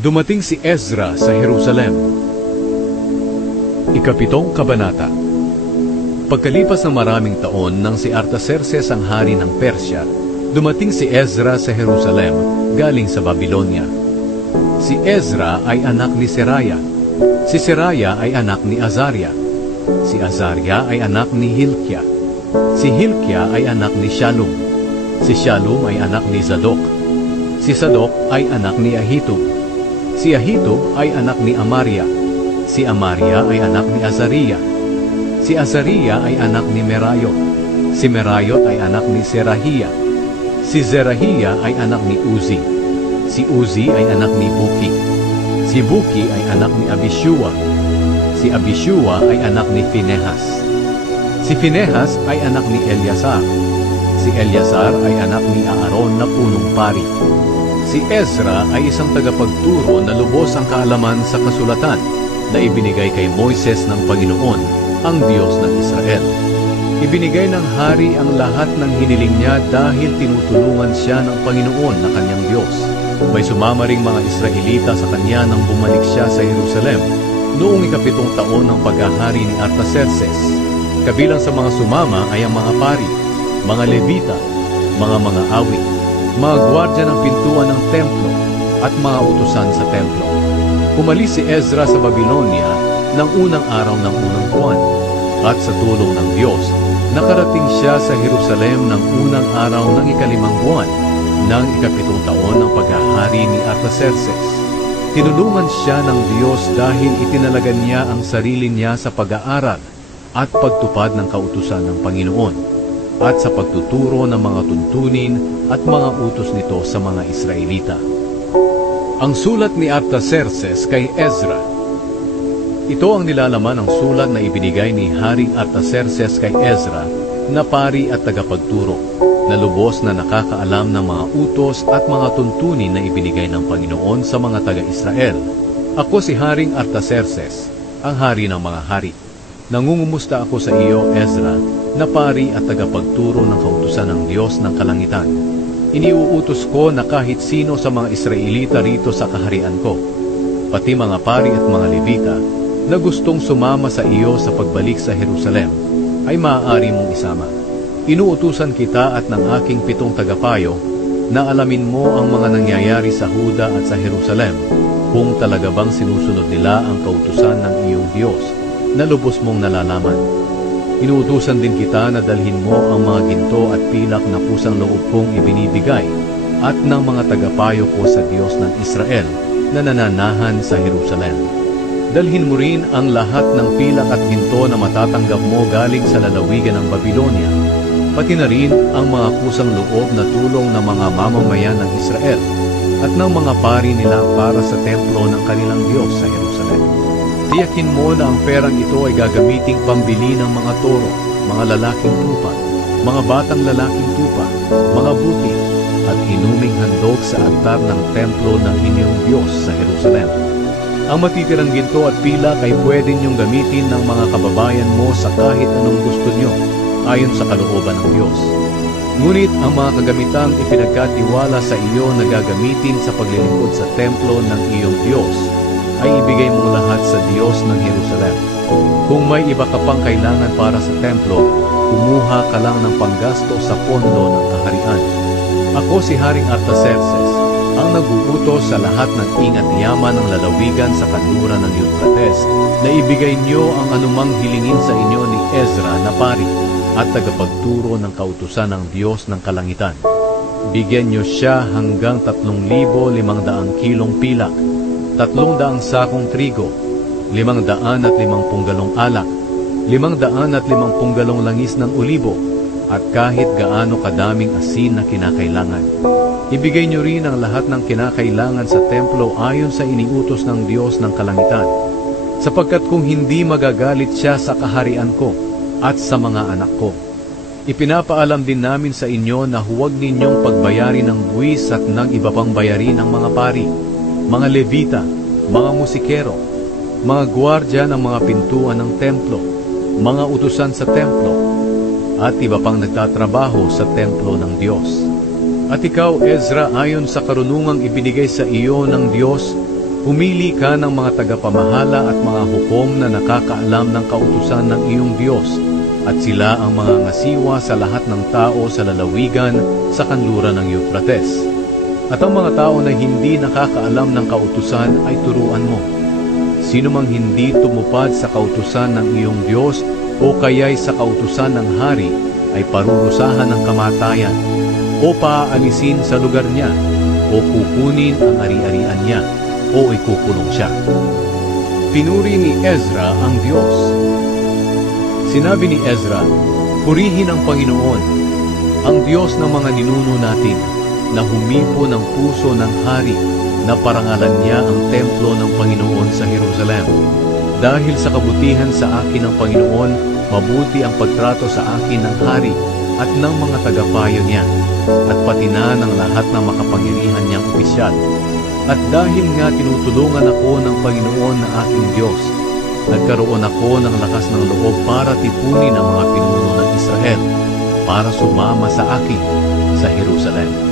Dumating si Ezra sa Jerusalem. Ikapitong kabanata. Pagkalipas ng maraming taon nang si Artaxerxes ang hari ng Persya, dumating si Ezra sa Jerusalem galing sa Babylonia. Si Ezra ay anak ni Seraya. Si Seraya ay anak ni Azaria. Si Azaria ay anak ni Hilkia. Si Hilkia ay anak ni Shallum. Si Shallum ay anak ni Zadok. Si Zadok ay anak ni Ahitub. Si Ahitub ay anak ni Amaria. Si Amaria ay anak ni Azaria. Si Azaria ay anak ni Merayot. Si Merayot ay anak ni Zerahia. Si Zerahia ay anak ni Uzi. Si Uzi ay anak ni Buki. Si Buki ay anak ni Abishua. Si Abishua ay anak ni Finehas. Si Finehas ay anak ni Eleazar. Si Eleazar ay anak ni Aaron na punong pari. Si Ezra ay isang tagapagturo na lubos ang kaalaman sa kasulatan na ibinigay kay Moises ng Panginoon, ang Diyos ng Israel. Ibinigay ng hari ang lahat ng hiniling niya dahil tinutulungan siya ng Panginoon na kanyang Diyos. May sumama ring mga Israelita sa kanya nang bumalik siya sa Jerusalem noong ikapitong taon ng paghahari ni Artaxerxes. Kabilang sa mga sumama ay ang mga pari, mga Levita, mga awit, mga gwardya ng pintuan ng templo at mga utusan sa templo. Umalis si Ezra sa Babylonia ng unang araw ng unang buwan, at sa tulong ng Diyos, nakarating siya sa Jerusalem ng unang araw ng ikalimang buwan ng ikapitong taon ng paghahari ni Artaxerxes. Tinulungan siya ng Diyos dahil itinalagan niya ang sarili niya sa pag-aaral at pagtupad ng kautusan ng Panginoon, at sa pagtuturo ng mga tuntunin at mga utos nito sa mga Israelita. Ang sulat ni Artaxerxes kay Ezra. Ito ang nilalaman ng sulat na ibinigay ni Haring Artaxerxes kay Ezra, na pari at tagapagturo, na lubos na nakakaalam ng mga utos at mga tuntunin na ibinigay ng Panginoon sa mga taga-Israel. Ako si Haring Artaxerxes, ang hari ng mga hari. Nangungumusta ako sa iyo, Ezra, na pari at tagapagturo ng kautusan ng Diyos ng kalangitan. Iniuutos ko na kahit sino sa mga Israelita rito sa kaharian ko, pati mga pari at mga Levita, na gustong sumama sa iyo sa pagbalik sa Jerusalem, ay maaari mong isama. Inuutusan kita at ng aking 7 tagapayo na alamin mo ang mga nangyayari sa Huda at sa Jerusalem, kung talaga bang sinusunod nila ang kautusan ng iyong Diyos na lubos mong nalalaman. Inuutusan din kita na dalhin mo ang mga ginto at pilak na kusang loob kong ibinibigay at ng mga tagapayo ko sa Diyos ng Israel na nananahan sa Jerusalem. Dalhin mo rin ang lahat ng pilak at ginto na matatanggap mo galing sa lalawigan ng Babylonia, pati na rin ang mga kusang loob na tulong ng mga mamamayan ng Israel at ng mga pari nila para sa templo ng kanilang Diyos sa Jerusalem. Tiyakin mo na ang perang ito ay gagamiting pambili ng mga toro, mga lalaking tupa, mga batang lalaking tupa, mga buti, at inuming handog sa altar ng templo ng inyong Diyos sa Jerusalem. Ang matitirang ginto at pilak ay pwede niyong gamitin ng mga kababayan mo sa kahit anong gusto niyo, ayon sa kalooban ng Diyos. Ngunit ang mga kagamitang ipinagkatiwala sa iyo na gagamitin sa paglilingkod sa templo ng iyong Diyos, ay ibigay mong lahat sa Diyos ng Jerusalem. Kung may iba ka pang kailangan para sa templo, kumuha ka lang ng panggasto sa pondo ng kaharian. Ako si Haring Artaxerxes, ang nag-uutos sa lahat ng ingat yaman ng lalawigan sa kanluran ng Euphrates, na ibigay niyo ang anumang hilingin sa inyo ni Ezra na pari at tagapagturo ng kautusan ng Diyos ng kalangitan. Bigyan niyo siya hanggang 3,500 kilong pilak, 300 sakong trigo, 550 galong alak, 550 galong langis ng olibo, at kahit gaano kadaming asin na kinakailangan. Ibigay niyo rin ang lahat ng kinakailangan sa templo ayon sa iniutos ng Diyos ng kalangitan, sapagkat kung hindi magagalit siya sa kaharian ko at sa mga anak ko. Ipinapaalam din namin sa inyo na huwag ninyong pagbayarin ng buwis at ng iba pang bayarin ng mga pari, mga Levita, mga musikero, mga gwardya ng mga pintuan ng templo, mga utusan sa templo, at iba pang nagtatrabaho sa templo ng Diyos. At ikaw, Ezra, ayon sa karunungang ibinigay sa iyo ng Diyos, Pumili ka ng mga tagapamahala at mga hukom na nakakaalam ng kautusan ng iyong Diyos, at sila ang mga ngasiwa sa lahat ng tao sa lalawigan sa kanluran ng Euphrates. At ang mga tao na hindi nakakaalam ng kautusan ay turuan mo. Sino mang hindi tumupad sa kautusan ng iyong Diyos o kaya'y sa kautusan ng hari ay parurusahan ng kamatayan, o paaalisin sa lugar niya, o kukunin ang ari-arian niya, o ikukulong siya. Pinuri ni Ezra ang Diyos. Sinabi ni Ezra, purihin ang Panginoon, ang Diyos ng mga ninuno natin, na humipo ng puso ng hari, na parangalan niya ang templo ng Panginoon sa Jerusalem. Dahil sa kabutihan sa akin ng Panginoon, mabuti ang pagtrato sa akin ng hari at ng mga tagapayo niya, at pati na ng lahat ng makapangyarihan niyang opisyal. At dahil nga tinutulungan ako ng Panginoon na aking Diyos, nagkaroon ako ng lakas ng loob para tipunin ang mga pinuno ng Israel para sumama sa akin sa Jerusalem.